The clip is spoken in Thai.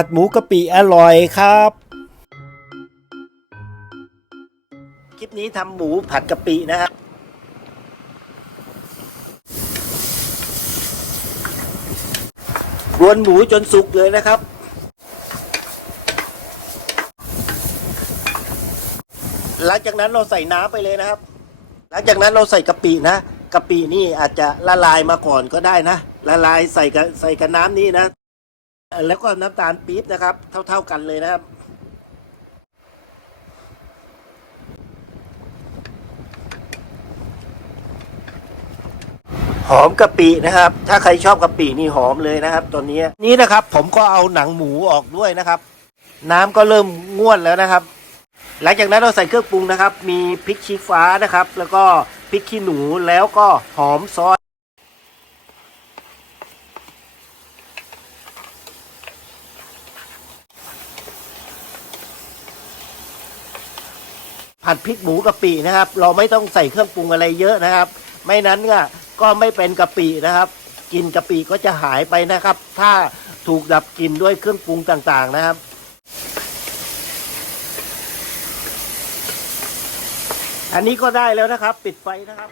ผัดหมูกะปิอร่อยครับ คลิปนี้ทำหมูผัดกะปินะครับรวนหมูจนสุกเลยนะครับ หลังจากนั้นเราใส่น้ำไปเลยนะครับ หลังจากนั้นเราใส่กะปินะกะปินี่อาจจะละลายมาก่อนก็ได้นะ ละลายใส่กับใส่กับน้ำนี่นะ แล้วก็น้ำตาลปี๊บนะครับ เท่า ๆกันเลยนะครับ หอมกะปินะครับ ถ้าใครชอบกะปินี่หอมเลยนะครับตัวนี้นี่นะครับ ผมก็เอาหนังหมูออกด้วยนะครับ น้ำก็เริ่มง่วนแล้วนะครับ หลังจากนั้นเราใส่เครื่องปรุงนะครับ มีพริกชี้ฟ้านะครับ แล้วก็พริกขี้หนูแล้วก็หอมซอย ผัดพริกหมูกะปินะครับ เราไม่ต้องใส่เครื่องปรุงอะไรเยอะนะครับ ไม่นั้นก็ก็ไม่เป็นกะปินะครับกลินกะปิก็จะหายไปนะครับ ถ้าถูกดับกลิ่นด้วยเครื่องปรุงต่างๆนะครับอันนี้ก็ได้แล้วนะครับ ปิดไฟนะครับ